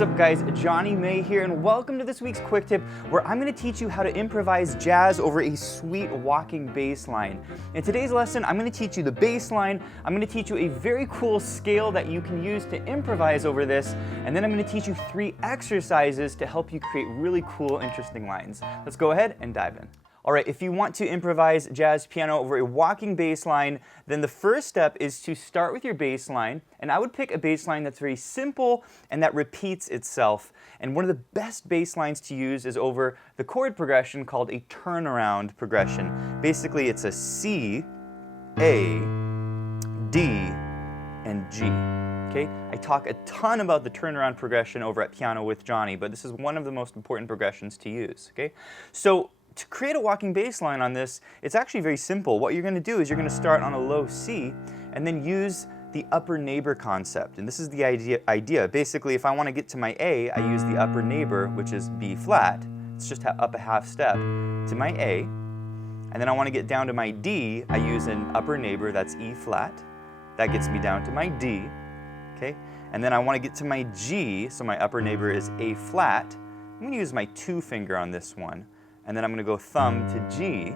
What's up guys, Jonny May here, and welcome to this week's quick tip where I'm going to teach you how to improvise jazz over a sweet walking bass line. In today's lesson, I'm going to teach you the bass line, I'm going to teach you a very cool scale that you can use to improvise over this, and then I'm going to teach you 3 exercises to help you create really cool, interesting lines. Let's go ahead and dive in. Alright, if you want to improvise jazz piano over a walking bass line, then the first step is to start with your bass line, and I would pick a bass line that's very simple and that repeats itself. And one of the best bass lines to use is over the chord progression called a turnaround progression. Basically, it's a C, A, D, and G. Okay? I talk a ton about the turnaround progression over at Piano with Jonny, but this is one of the most important progressions to use. Okay? So, to create a walking bass line on this, it's actually very simple. What you're going to do is you're going to start on a low C and then use the upper neighbor concept. And this is the idea. Basically, if I want to get to my A, I use the upper neighbor, which is B flat. It's just up a half step to my A. And then I want to get down to my D, I use an upper neighbor, that's E flat. That gets me down to my D. Okay? And then I want to get to my G, so my upper neighbor is A flat. I'm going to use my 2 finger on this one. And then I'm going to go thumb to G,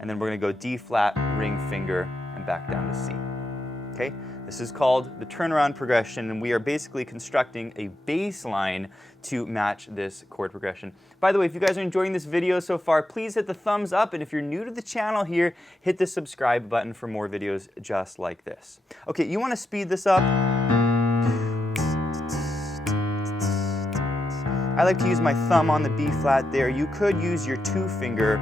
and then we're going to go D flat, ring finger, and back down to C. Okay? This is called the turnaround progression, and we are basically constructing a bass line to match this chord progression. By the way, if you guys are enjoying this video so far, please hit the thumbs up, and if you're new to the channel here, hit the subscribe button for more videos just like this. Okay, you want to speed this up? I like to use my thumb on the B flat there. You could use your 2 finger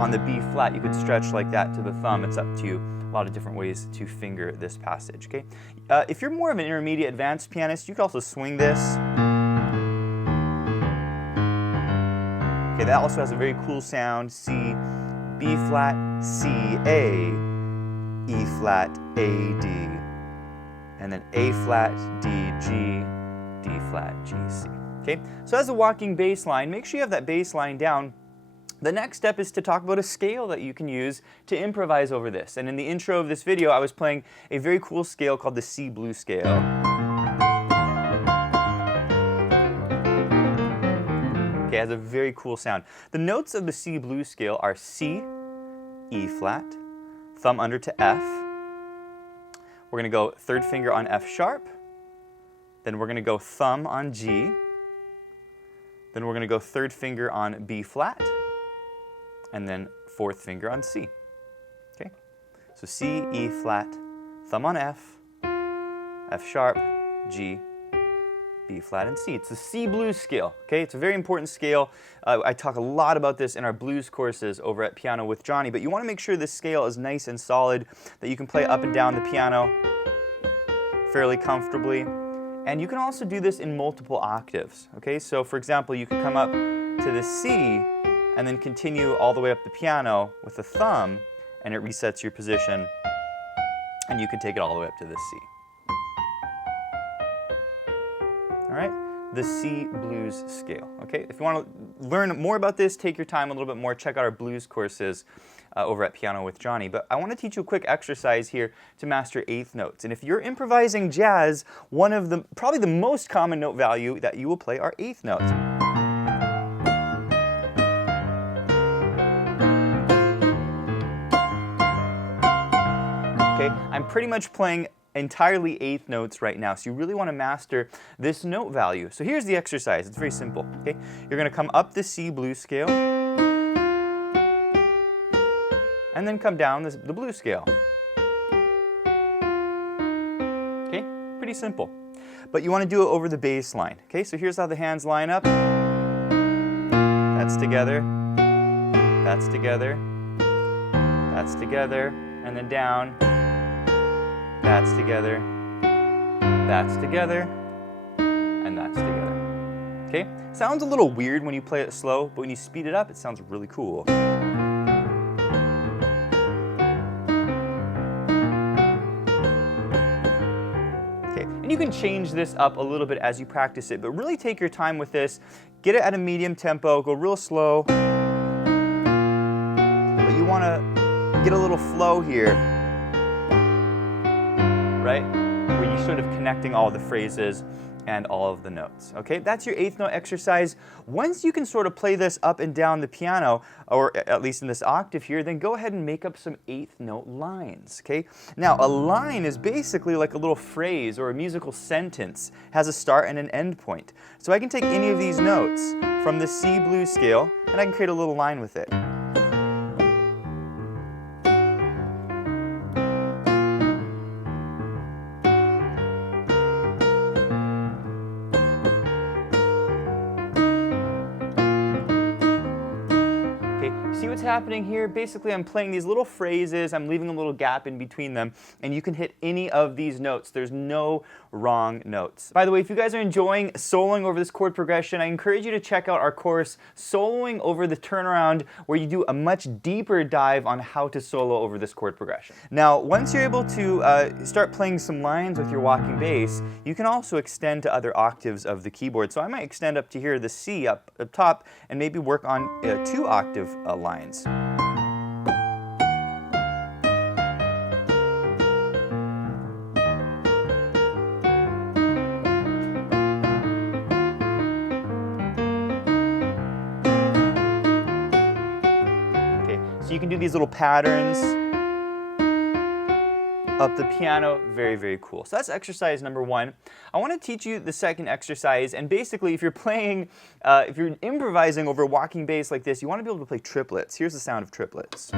on the B flat. You could stretch like that to the thumb. It's up to you. A lot of different ways to finger this passage, okay? If you're more of an intermediate advanced pianist, you could also swing this. Okay, that also has a very cool sound. C, B flat, C, A, E flat, A, D, and then A flat, D, G, D flat, G, C. Okay? So as a walking bass line, make sure you have that bass line down. The next step is to talk about a scale that you can use to improvise over this. And in the intro of this video, I was playing a very cool scale called the C blues scale. Okay, it has a very cool sound. The notes of the C blues scale are C, E flat, thumb under to F. We're going to go 3rd finger on F sharp. Then we're going to go thumb on G. Then we're going to go 3rd finger on B flat, and then 4th finger on C. Okay? So C, E flat, thumb on F, F sharp, G, B flat, and C. It's the C blues scale. Okay? It's a very important scale. I talk a lot about this in our blues courses over at Piano with Jonny, but you want to make sure this scale is nice and solid, that you can play up and down the piano fairly comfortably. And you can also do this in multiple octaves, okay? So for example, you can come up to the C and then continue all the way up the piano with the thumb, and it resets your position, and you can take it all the way up to the C. All right? The C blues scale, okay? If you want to learn more about this, take your time a little bit more, check out our blues courses over at Piano with Jonny. But I want to teach you a quick exercise here to master 8th notes. And if you're improvising jazz, one of the, probably the most common note value that you will play are 8th notes. Okay, I'm pretty much playing entirely 8th notes right now, so you really want to master this note value. So here's the exercise. It's very simple. Okay, you're going to come up the C blues scale, and then come down the blues scale. Okay, pretty simple. But you want to do it over the bass line. Okay, so here's how the hands line up. That's together. That's together. That's together, and then down. That's together, that's together, and that's together. Okay? Sounds a little weird when you play it slow, but when you speed it up, it sounds really cool. Okay, and you can change this up a little bit as you practice it, but really take your time with this. Get it at a medium tempo, go real slow. But you want to get a little flow here. Right? Where you're sort of connecting all the phrases and all of the notes. Okay, that's your eighth note exercise. Once you can sort of play this up and down the piano, or at least in this octave here, then go ahead and make up some eighth note lines. Okay, now a line is basically like a little phrase or a musical sentence, has a start and an end point. So I can take any of these notes from the C blues scale and I can create a little line with it. See what's happening here? Basically, I'm playing these little phrases, I'm leaving a little gap in between them, and you can hit any of these notes. There's no wrong notes. By the way, if you guys are enjoying soloing over this chord progression, I encourage you to check out our course, Soloing Over the Turnaround, where you do a much deeper dive on how to solo over this chord progression. Now, once you're able to start playing some lines with your walking bass, you can also extend to other octaves of the keyboard. So I might extend up to here, the C up top, and maybe work on 2 octave lines. Okay, so you can do these little patterns up the piano. Very, very cool. So that's exercise number 1. I want to teach you the second exercise, and basically if you're playing, if you're improvising over walking bass like this, you want to be able to play triplets. Here's the sound of triplets.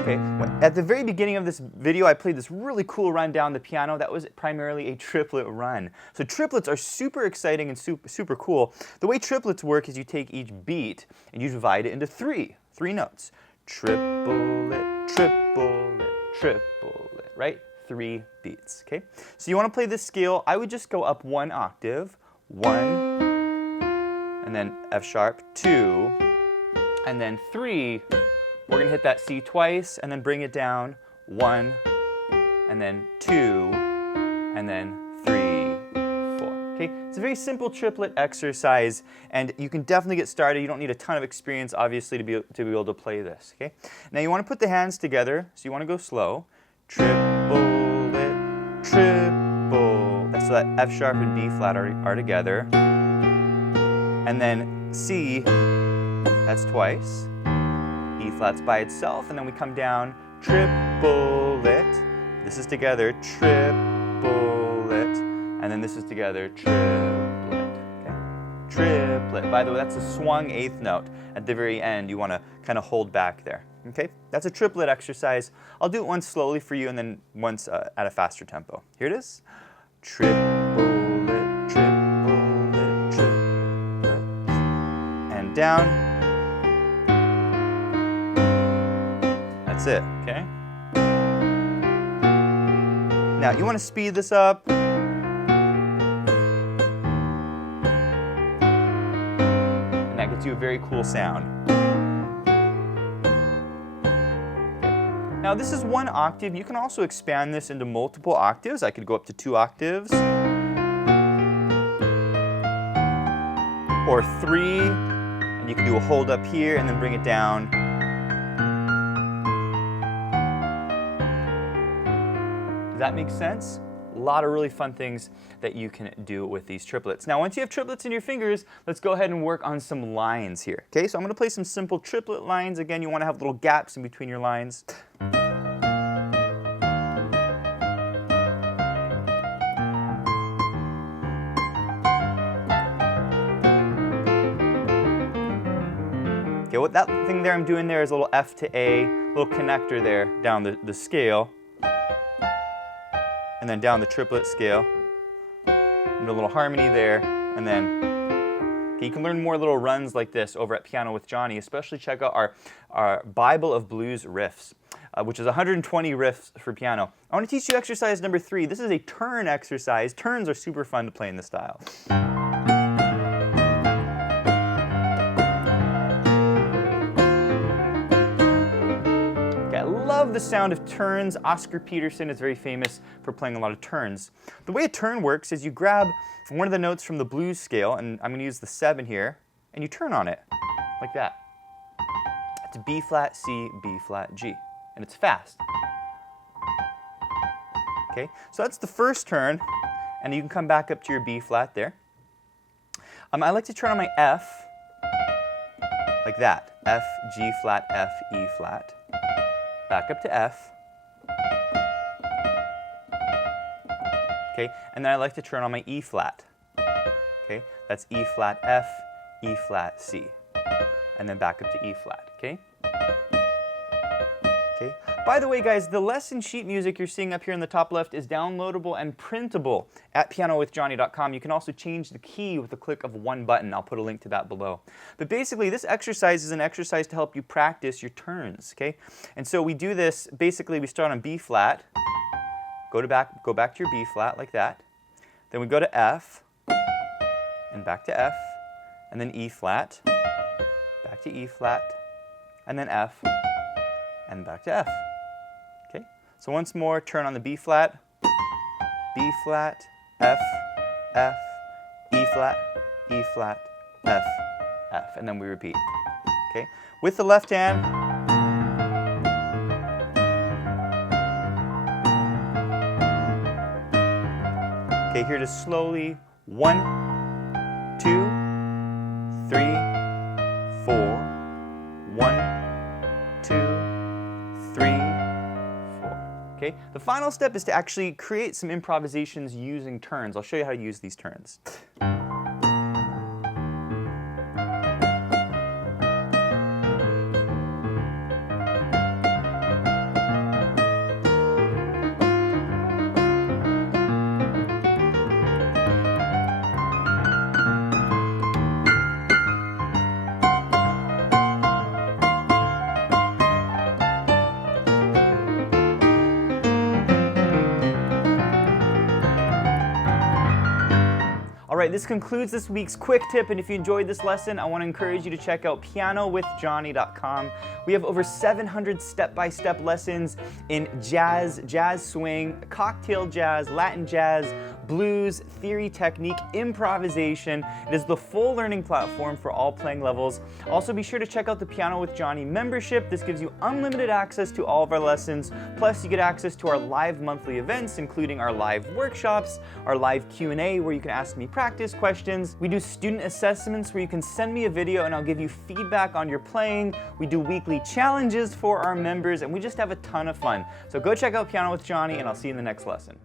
Okay. At the very beginning of this video, I played this really cool run down the piano. That was primarily a triplet run. So triplets are super exciting and super cool. The way triplets work is you take each beat and you divide it into 3 notes. Triplet, triplet, triplet, right? 3 beats, okay? So you want to play this scale. I would just go up 1 octave, 1, and then F sharp, 2, and then 3. We're going to hit that C twice and then bring it down, 1, and then 2, and then 3, 4. Okay? It's a very simple triplet exercise, and you can definitely get started. You don't need a ton of experience, obviously, to be able to play this. Okay? Now you want to put the hands together, so you want to go slow. Triplet, triple. So that F sharp and B flat are together. And then C, that's twice. E flat's by itself, and then we come down, triplet. This is together, triplet. And then this is together, triplet. Okay? Triplet. By the way, that's a swung 8th note. At the very end, you want to kind of hold back there. Okay? That's a triplet exercise. I'll do it once slowly for you and then once at a faster tempo. Here it is. Triplet, triplet, triplet. And down. That's it, okay? Now, you want to speed this up. And that gets you a very cool sound. Okay. Now, this is 1 octave. You can also expand this into multiple octaves. I could go up to 2 octaves. Or 3. And you can do a hold up here and then bring it down. Does that make sense? A lot of really fun things that you can do with these triplets. Now, once you have triplets in your fingers, let's go ahead and work on some lines here. Okay, so I'm going to play some simple triplet lines. Again, you want to have little gaps in between your lines. Okay, what that thing there I'm doing there is a little F to A, little connector there down the scale. And then down the triplet scale, and a little harmony there, and then okay, you can learn more little runs like this over at Piano with Jonny. Especially check out our Bible of Blues riffs, which is 120 riffs for piano. I want to teach you exercise number 3. This is a turn exercise. Turns are super fun to play in this style. Love the sound of turns. Oscar Peterson is very famous for playing a lot of turns. The way a turn works is you grab one of the notes from the blues scale, and I'm going to use the 7 here, and you turn on it, like that. It's B flat, C, B flat, G. And it's fast. Okay, so that's the first turn, and you can come back up to your B flat there. I like to turn on my F like that. F, G flat, F, E flat. Back up to F. Okay, and then I like to turn on my E flat. Okay, that's E flat, F, E flat, C. And then back up to E flat, okay? Okay. By the way, guys, the lesson sheet music you're seeing up here in the top left is downloadable and printable at pianowithjonny.com. You can also change the key with the click of one button. I'll put a link to that below. But basically, this exercise is an exercise to help you practice your turns, okay? And so we do this, basically we start on B flat, go back to your B flat like that. Then we go to F, and back to F, and then E flat, back to E flat, and then F, and back to F. Okay? So once more, turn on the B flat, F, F, E flat, F, F, and then we repeat. Okay? With the left hand, okay, here to slowly 1, 2, 3, 4, 1, 2, 3, 4. Okay? The final step is to actually create some improvisations using turns. I'll show you how to use these turns. All right, this concludes this week's quick tip, and if you enjoyed this lesson, I want to encourage you to check out pianowithjonny.com. We have over 700 step-by-step lessons in jazz, jazz swing, cocktail jazz, Latin jazz, blues, theory, technique, improvisation. It is the full learning platform for all playing levels. Also, be sure to check out the Piano with Jonny membership. This gives you unlimited access to all of our lessons. Plus, you get access to our live monthly events, including our live workshops, our live Q&A where you can ask me practice questions. We do student assessments where you can send me a video and I'll give you feedback on your playing. We do weekly challenges for our members, and we just have a ton of fun. So go check out Piano with Jonny, and I'll see you in the next lesson.